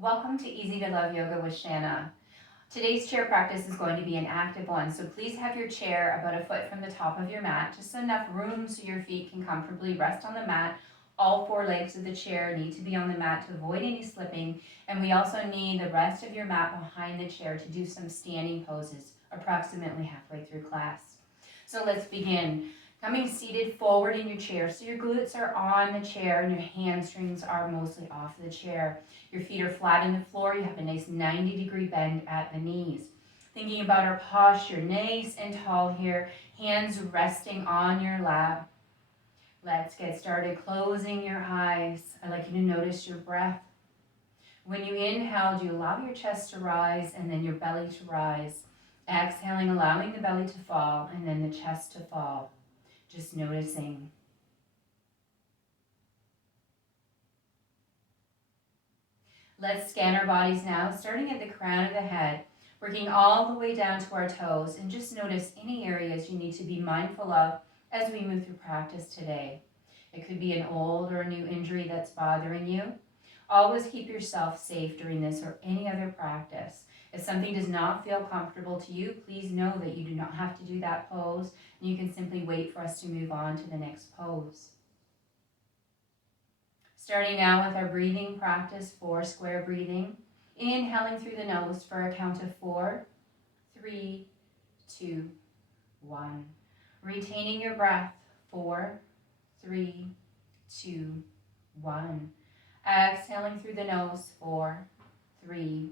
Welcome to Easy to Love Yoga with Shanna. Today's chair practice is going to be an active one, so please have your chair about a foot from the top of your mat, just enough room so your feet can comfortably rest on the mat. All four legs of the chair need to be on the mat to avoid any slipping, and we also need the rest of your mat behind the chair to do some standing poses approximately halfway through class. So let's begin. Coming seated forward in your chair, so your glutes are on the chair and your hamstrings are mostly off the chair. Your feet are flat in the floor. You have a nice 90-degree bend at the knees. Thinking about our posture, nice and tall here. Hands resting on your lap. Let's get started. Closing your eyes. I'd like you to notice your breath. When you inhale, you allow your chest to rise and then your belly to rise. Exhaling, allowing the belly to fall and then the chest to fall. Just noticing. Let's scan our bodies now, starting at the crown of the head, working all the way down to our toes, and just notice any areas you need to be mindful of as we move through practice today. It could be an old or a new injury that's bothering you. Always keep yourself safe during this or any other practice. If something does not feel comfortable to you, please know that you do not have to do that pose, and you can simply wait for us to move on to the next pose. Starting now with our breathing practice, 4 square breathing. Inhaling through the nose for a count of 4, 3, 2, 1. Retaining your breath, 4, 3, 2, 1. Exhaling through the nose, 4, 3,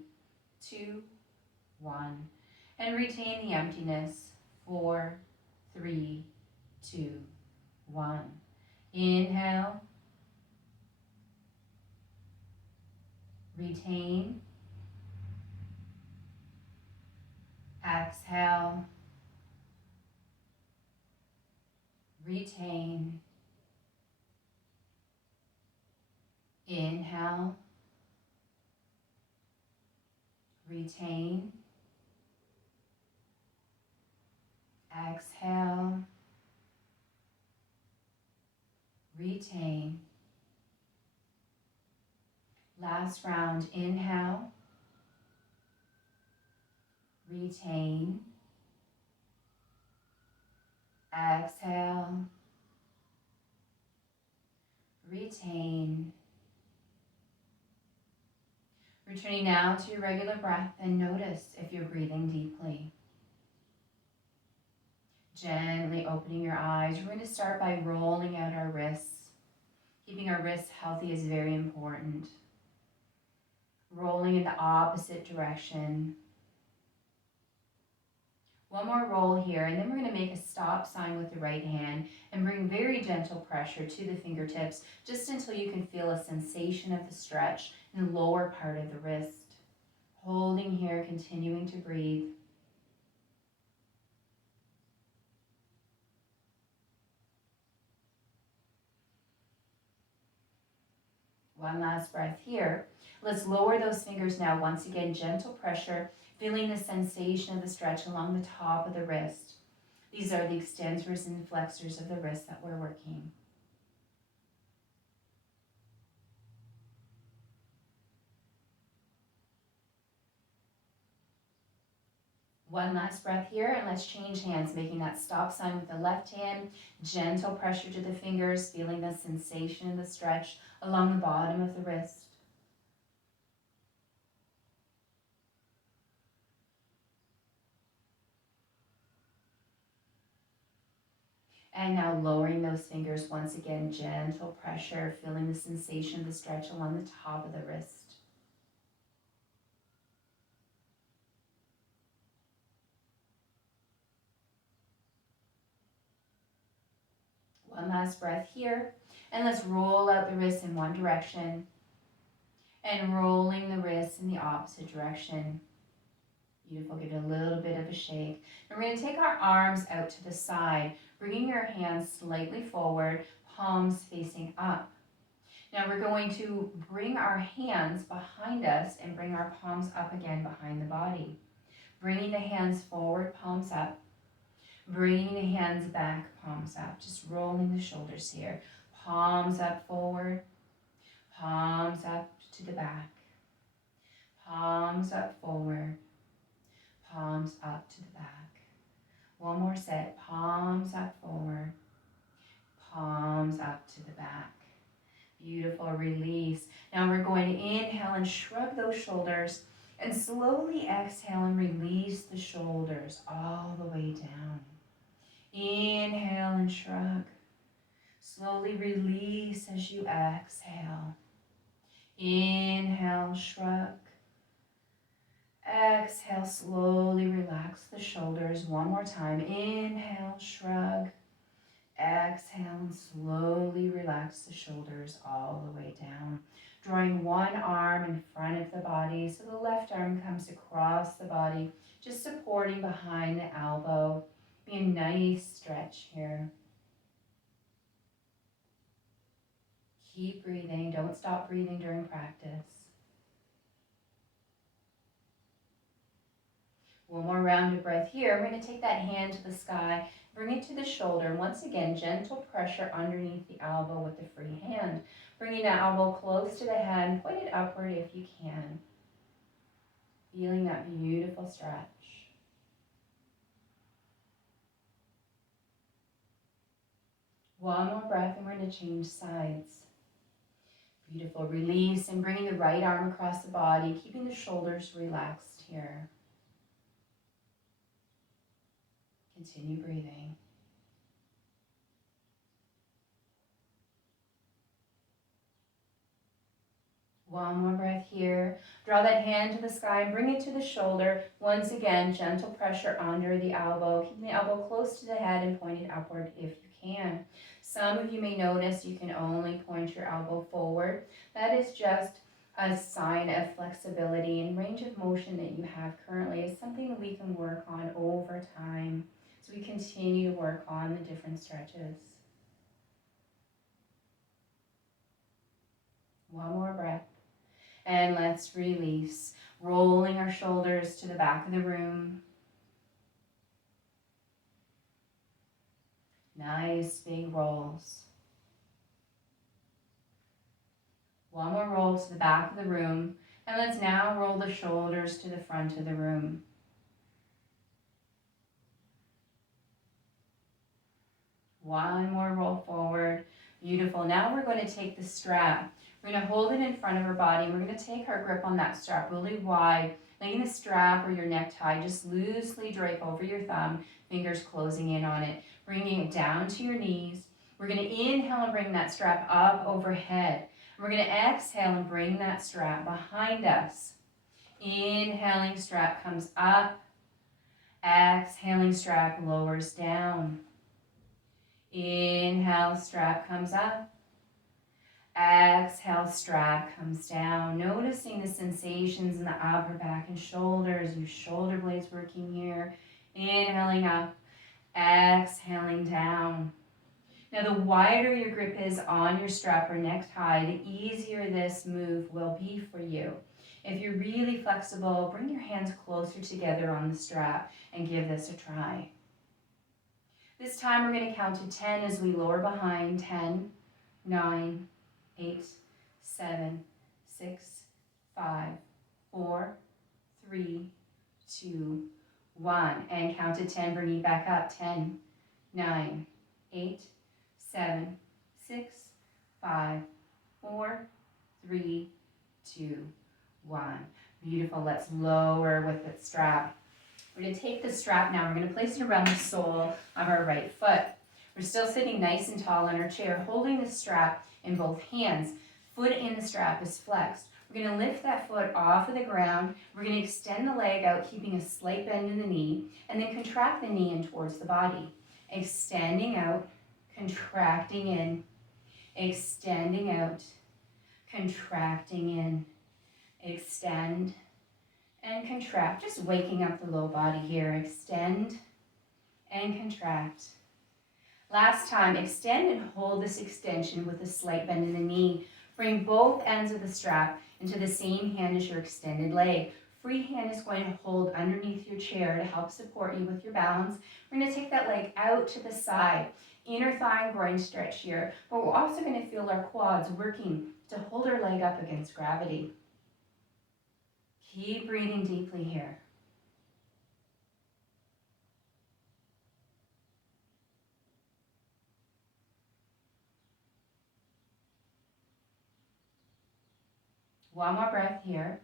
2, 1. And retain the emptiness, 4, 3, 2, 1. Inhale. Retain. Exhale. Retain. Inhale. Retain. Exhale. Retain. Last round, inhale. Retain. Exhale. Retain. Returning now to your regular breath and notice if you're breathing deeply. Gently opening your eyes. We're going to start by rolling out our wrists. Keeping our wrists healthy is very important. Rolling in the opposite direction. One more roll here, and then we're going to make a stop sign with the right hand and bring very gentle pressure to the fingertips just until you can feel a sensation of the stretch in the lower part of the wrist. Holding here, continuing to breathe. One last breath here. Let's lower those fingers now. Once again, gentle pressure, feeling the sensation of the stretch along the top of the wrist. These are the extensors and flexors of the wrist that we're working. One last breath here, and let's change hands, making that stop sign with the left hand. Gentle pressure to the fingers, feeling the sensation of the stretch along the bottom of the wrist. And now lowering those fingers once again, gentle pressure, feeling the sensation of the stretch along the top of the wrist. One last breath here, and let's roll out the wrists in one direction and rolling the wrists in the opposite direction. Beautiful, give it a little bit of a shake. And we're going to take our arms out to the side, bringing your hands slightly forward, palms facing up. Now we're going to bring our hands behind us and bring our palms up again behind the body. Bringing the hands forward, palms up. Bringing the hands back, palms up. Just rolling the shoulders here. Palms up forward, palms up to the back. Palms up forward, palms up to the back. One more set, palms up forward, palms up to the back. Beautiful, release. Now we're going to inhale and shrug those shoulders and slowly exhale and release the shoulders all the way down. Inhale and shrug. Slowly release as you exhale. Inhale, shrug. Exhale, slowly relax the shoulders. One more time. Inhale, shrug. Exhale and slowly relax the shoulders all the way down. Drawing one arm in front of the body so the left arm comes across the body, just supporting behind the elbow. Be a nice stretch here. Keep breathing. Don't stop breathing during practice. One more round of breath here. We're going to take that hand to the sky, bring it to the shoulder. Once again, gentle pressure underneath the elbow with the free hand. Bringing that elbow close to the head, point it upward if you can. Feeling that beautiful stretch. One more breath and we're going to change sides. Beautiful. Release and bringing the right arm across the body, keeping the shoulders relaxed here. Continue breathing. One more breath here. Draw that hand to the sky and bring it to the shoulder. Once again, gentle pressure under the elbow. Keep the elbow close to the head and point it upward if you can. Some of you may notice you can only point your elbow forward. That is just a sign of flexibility and range of motion that you have currently. Is something that we can work on over time. So we continue to work on the different stretches. One more breath. And let's release, rolling our shoulders to the back of the room. Nice big rolls. One more roll to the back of the room. And let's now roll the shoulders to the front of the room. One more roll forward. Beautiful. Now we're going to take the strap. We're going to hold it in front of our body, and we're going to take our grip on that strap really wide, letting the strap or your necktie just loosely drape over your thumb, fingers closing in on it, bringing it down to your knees. We're going to inhale and bring that strap up overhead. We're going to exhale and bring that strap behind us. Inhaling, strap comes up. Exhaling, strap lowers down. Inhale, strap comes up. Exhale, strap comes down. Noticing the sensations in the upper back and shoulders. Your shoulder blades working here. Inhaling up. Exhaling down. Now the wider your grip is on your strap or necktie, the easier this move will be for you. If you're really flexible, bring your hands closer together on the strap and give this a try. This time we're going to count to 10 as we lower behind. 10, 9, 8, 7, 6, 5, 4, 3, 2, 1. And count to 10, bringing back up. 10, 9, 8, 7, 6, 5, 4, 3, 2, 1. Beautiful. Let's lower with the strap. We're going to take the strap now. We're going to place it around the sole of our right foot. We're still sitting nice and tall in our chair, holding the strap in both hands. Foot in the strap is flexed. We're going to lift that foot off of the ground. We're going to extend the leg out, keeping a slight bend in the knee, and then contract the knee in towards the body. Extending out, contracting in, extending out, contracting in, extend, and contract. Just waking up the low body here. Extend and contract. Last time, extend and hold this extension with a slight bend in the knee. Bring both ends of the strap into the same hand as your extended leg. Free hand is going to hold underneath your chair to help support you with your balance. We're going to take that leg out to the side. Inner thigh and groin stretch here, but we're also going to feel our quads working to hold our leg up against gravity. Keep breathing deeply here. One more breath here.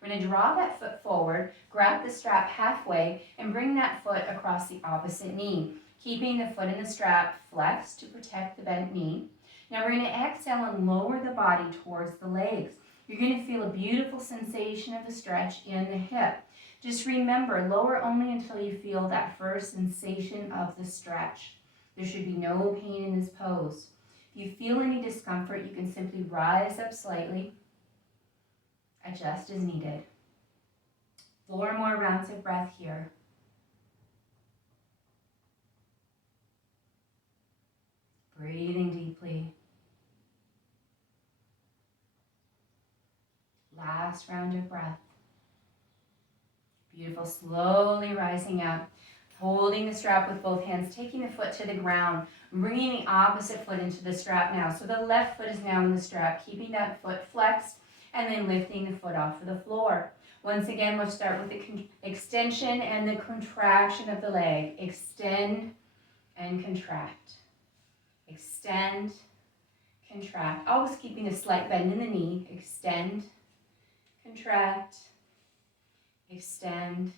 We're going to draw that foot forward, grab the strap halfway, and bring that foot across the opposite knee, keeping the foot in the strap flexed to protect the bent knee. Now we're going to exhale and lower the body towards the legs. You're going to feel a beautiful sensation of a stretch in the hip. Just remember, lower only until you feel that first sensation of the stretch. There should be no pain in this pose. If you feel any discomfort, you can simply rise up slightly. Adjust as needed. 4 more rounds of breath here. Breathing deeply. Last round of breath. Beautiful. Slowly rising up. Holding the strap with both hands, taking the foot to the ground, bringing the opposite foot into the strap now. So the left foot is now in the strap, keeping that foot flexed, and then lifting the foot off of the floor. Once again, let's start with the extension and the contraction of the leg. Extend and contract. Extend, contract. Always keeping a slight bend in the knee. Extend, contract, extend,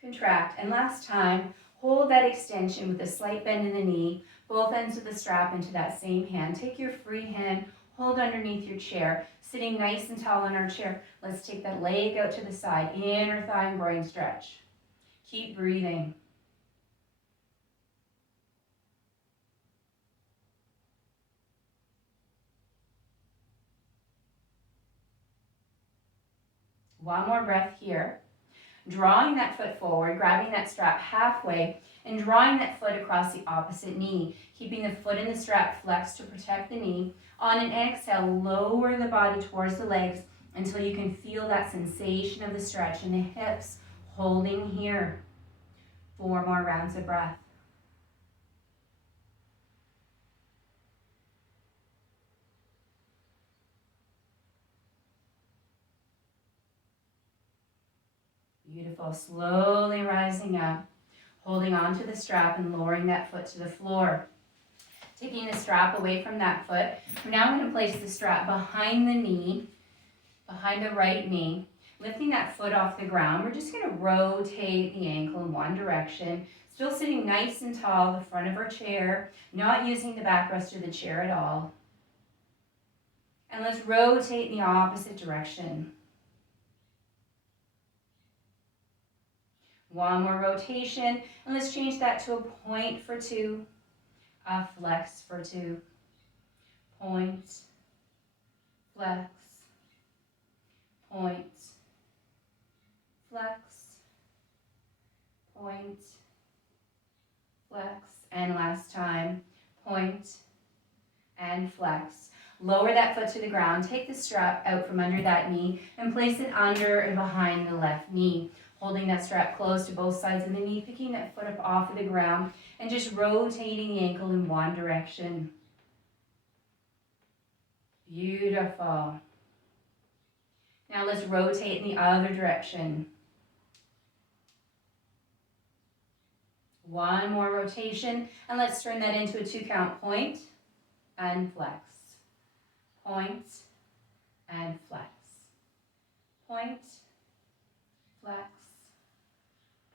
contract. And last time, hold that extension with a slight bend in the knee, both ends of the strap into that same hand. Take your free hand, hold underneath your chair, sitting nice and tall in our chair. Let's take that leg out to the side, inner thigh and groin stretch. Keep breathing. One more breath here. Drawing that foot forward, grabbing that strap halfway, and drawing that foot across the opposite knee, keeping the foot in the strap flexed to protect the knee. On an exhale, lower the body towards the legs until you can feel that sensation of the stretch in the hips, holding here. 4 more rounds of breath. Beautiful. Slowly rising up, holding onto the strap and lowering that foot to the floor. Taking the strap away from that foot, we're now going to place the strap behind the knee, behind the right knee, lifting that foot off the ground. We're just going to rotate the ankle in one direction, still sitting nice and tall, the front of our chair, not using the backrest of the chair at all. And let's rotate in the opposite direction. One more rotation, and let's change that to a point for 2, a flex for 2, point, flex, point, flex, point, flex, and last time, point, and flex. Lower that foot to the ground, take the strap out from under that knee, and place it under and behind the left knee. Holding that strap close to both sides of the knee, picking that foot up off of the ground, and just rotating the ankle in one direction. Beautiful. Now let's rotate in the other direction. One more rotation, and let's turn that into a 2 count point and flex. Point and flex. Point, flex,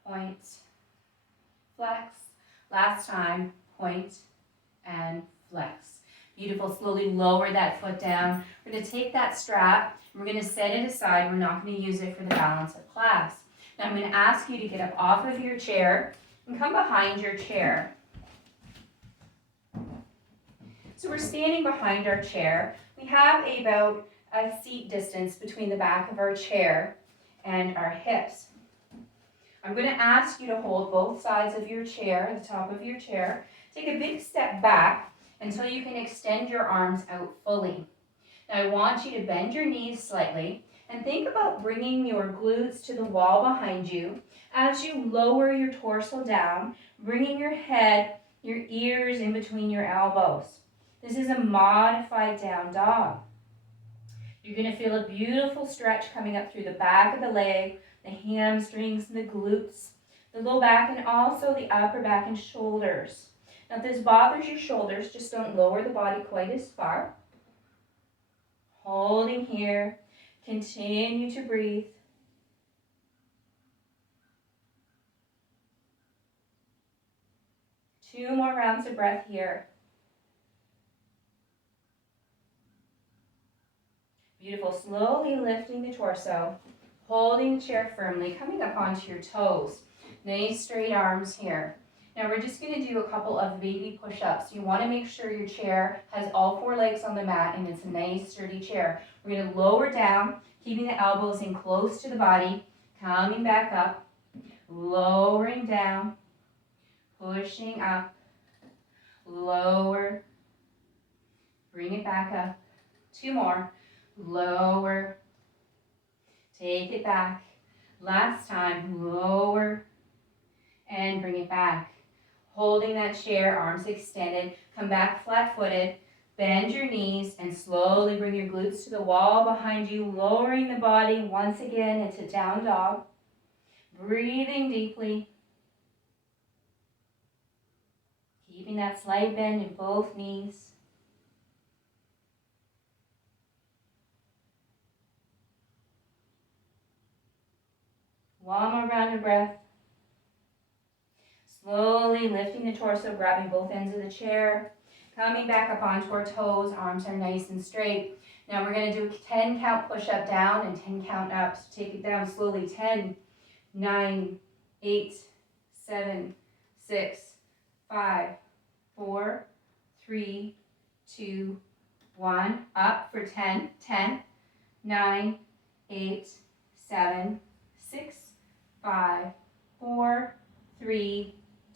point, flex. Last time, point and flex. Beautiful. Slowly lower that foot down. We're going to take that strap, and we're going to set it aside. We're not going to use it for the balance of class. Now I'm going to ask you to get up off of your chair and come behind your chair. So we're standing behind our chair. We have about a seat distance between the back of our chair and our hips. I'm going to ask you to hold both sides of your chair, the top of your chair. Take a big step back until you can extend your arms out fully. Now I want you to bend your knees slightly and think about bringing your glutes to the wall behind you as you lower your torso down, bringing your head, your ears in between your elbows. This is a modified down dog. You're going to feel a beautiful stretch coming up through the back of the leg, the hamstrings and the glutes, the low back, and also the upper back and shoulders. Now, if this bothers your shoulders, just don't lower the body quite as far. Holding here. Continue to breathe. Two more rounds of breath here. Beautiful. Slowly lifting the torso, holding the chair firmly, coming up onto your toes. Nice straight arms here. Now we're just going to do a couple of baby push-ups. You want to make sure your chair has all four legs on the mat and it's a nice sturdy chair. We're going to lower down, keeping the elbows in close to the body, coming back up, lowering down, pushing up, lower, bring it back up. Two more. Lower, take it back. Last time, lower, and bring it back. Holding that chair, arms extended, come back flat-footed, bend your knees, and slowly bring your glutes to the wall behind you, lowering the body once again into down dog. Breathing deeply, keeping that slight bend in both knees. One more round of breath. Slowly lifting the torso, grabbing both ends of the chair. Coming back up onto our toes, arms are nice and straight. Now we're going to do a 10 count push-up down and 10 count up. So take it down slowly. 10, 9, 8, 7, 6, 5, 4, 3, 2, 1. Up for 10, 10, 9, 8, 7, 6, 5, 4, 3,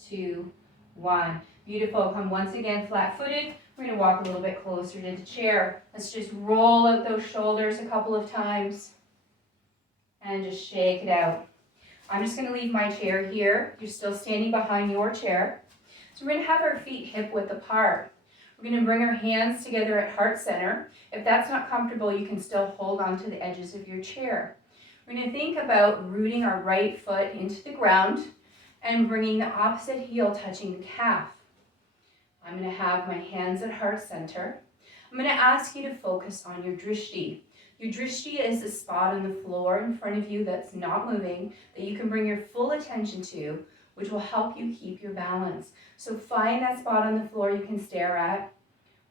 2, 1. Beautiful. Come once again flat-footed. We're going to walk a little bit closer to the chair. Let's just roll out those shoulders a couple of times and just shake it out. I'm just going to leave my chair here. You're still standing behind your chair. So we're going to have our feet hip width apart. We're going to bring our hands together at heart center. If that's not comfortable, you can still hold on to the edges of your chair. We're going to think about rooting our right foot into the ground and bringing the opposite heel touching the calf. I'm going to have my hands at heart center. I'm going to ask you to focus on your drishti. Your drishti is a spot on the floor in front of you that's not moving, that you can bring your full attention to, which will help you keep your balance. So find that spot on the floor you can stare at,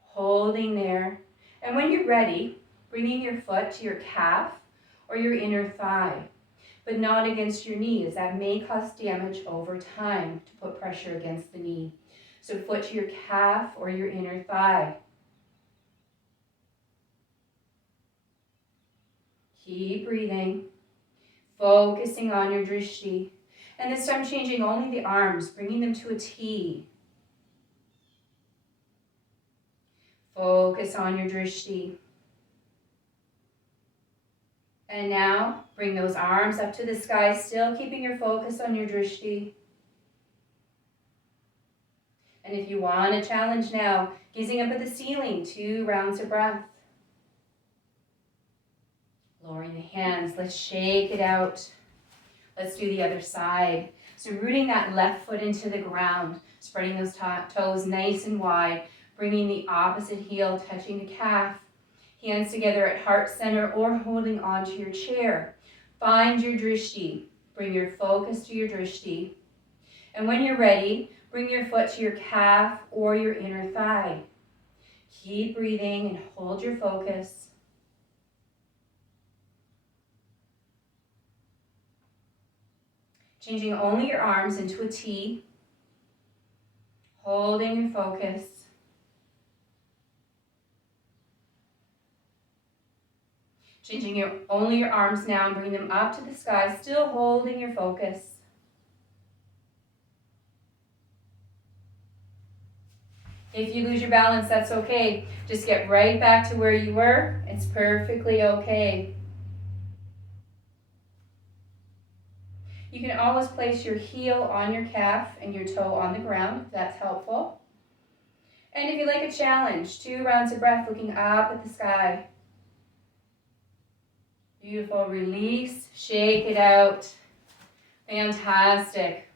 holding there. And when you're ready, bringing your foot to your calf or your inner thigh, but not against your knee, as that may cause damage over time to put pressure against the knee. So foot to your calf or your inner thigh. Keep breathing, focusing on your drishti. And this time changing only the arms, bringing them to a T. Focus on your drishti. And now bring those arms up to the sky, still keeping your focus on your drishti. And if you want a challenge now, gazing up at the ceiling, 2 rounds of breath. Lowering the hands, let's shake it out. Let's do the other side. So rooting that left foot into the ground, spreading those toes nice and wide, bringing the opposite heel touching the calf. Hands together at heart center or holding onto your chair. Find your drishti. Bring your focus to your drishti. And when you're ready, bring your foot to your calf or your inner thigh. Keep breathing and hold your focus. Changing only your arms into a T. Holding your focus. Changing only your arms now and bring them up to the sky, still holding your focus. If you lose your balance, that's okay. Just get right back to where you were. It's perfectly okay. You can always place your heel on your calf and your toe on the ground, if that's helpful. And if you like a challenge, 2 rounds of breath looking up at the sky. Beautiful. Release, shake it out. Fantastic.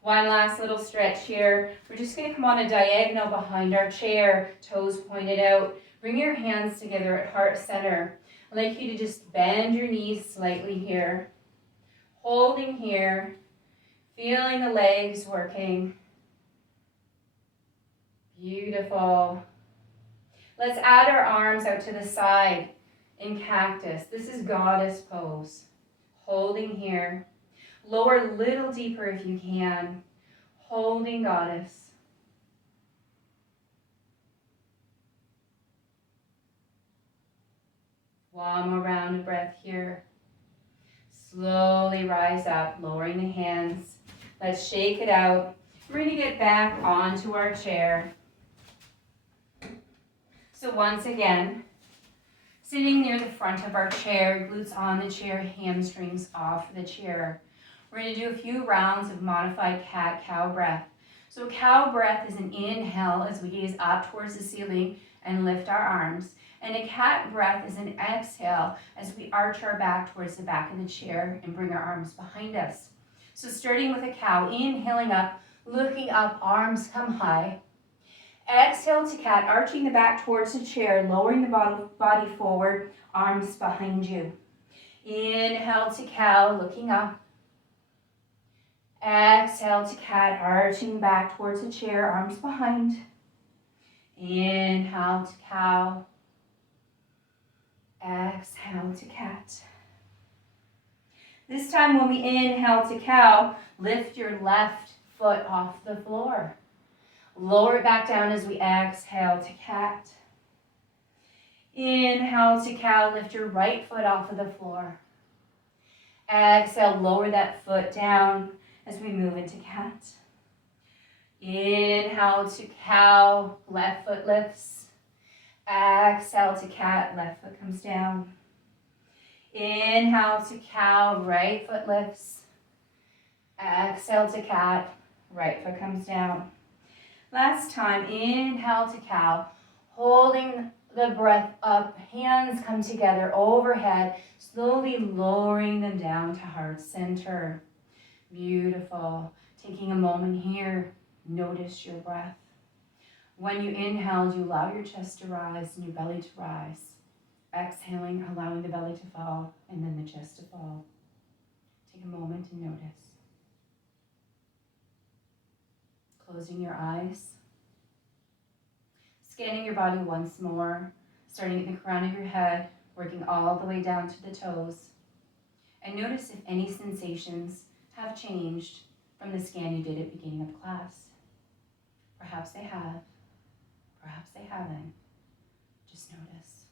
One last little stretch here. We're just going to come on a diagonal behind our chair, toes pointed out. Bring your hands together at heart center. I'd like you to just bend your knees slightly here. Holding here, feeling the legs working. Beautiful. Let's add our arms out to the side in cactus. This is goddess pose. Holding here. Lower a little deeper if you can. Holding goddess. One more round of breath here. Slowly rise up, lowering the hands. Let's shake it out. We're going to get back onto our chair. So once again, sitting near the front of our chair, glutes on the chair, hamstrings off the chair. We're going to do a few rounds of modified cat-cow breath. So a cow breath is an inhale as we gaze up towards the ceiling and lift our arms. And a cat breath is an exhale as we arch our back towards the back of the chair and bring our arms behind us. So starting with a cow, inhaling up, looking up, arms come high. Exhale to cat, arching the back towards the chair, lowering the body forward, arms behind you. Inhale to cow, looking up. Exhale to cat, arching back towards the chair, arms behind. Inhale to cow. Exhale to cat. This time when we inhale to cow, lift your left foot off the floor. Lower it back down as we exhale to cat. Inhale to cow, lift your right foot off of the floor. Exhale, lower that foot down as we move into cat. Inhale to cow, left foot lifts. Exhale to cat, left foot comes down. Inhale to cow, right foot lifts. Exhale to cat, right foot comes down. Last time, inhale to cow, holding the breath up, hands come together overhead, slowly lowering them down to heart center. Beautiful. Taking a moment here, notice your breath. When you inhale, you allow your chest to rise and your belly to rise. Exhaling, allowing the belly to fall and then the chest to fall. Take a moment and notice. Closing your eyes. Scanning your body once more, starting at the crown of your head, working all the way down to the toes. And notice if any sensations have changed from the scan you did at the beginning of class. Perhaps they have, perhaps they haven't. Just notice.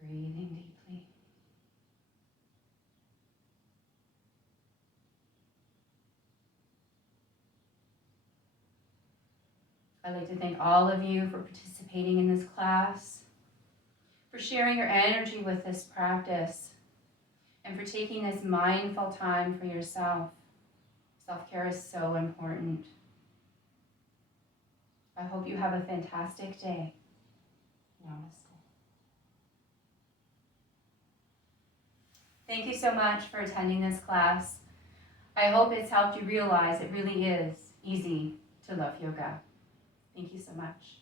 Breathing deeply. I'd like to thank all of you for participating in this class, for sharing your energy with this practice, and for taking this mindful time for yourself. Self-care is so important. I hope you have a fantastic day. Namaste. Thank you so much for attending this class. I hope it's helped you realize it really is easy to love yoga. Thank you so much.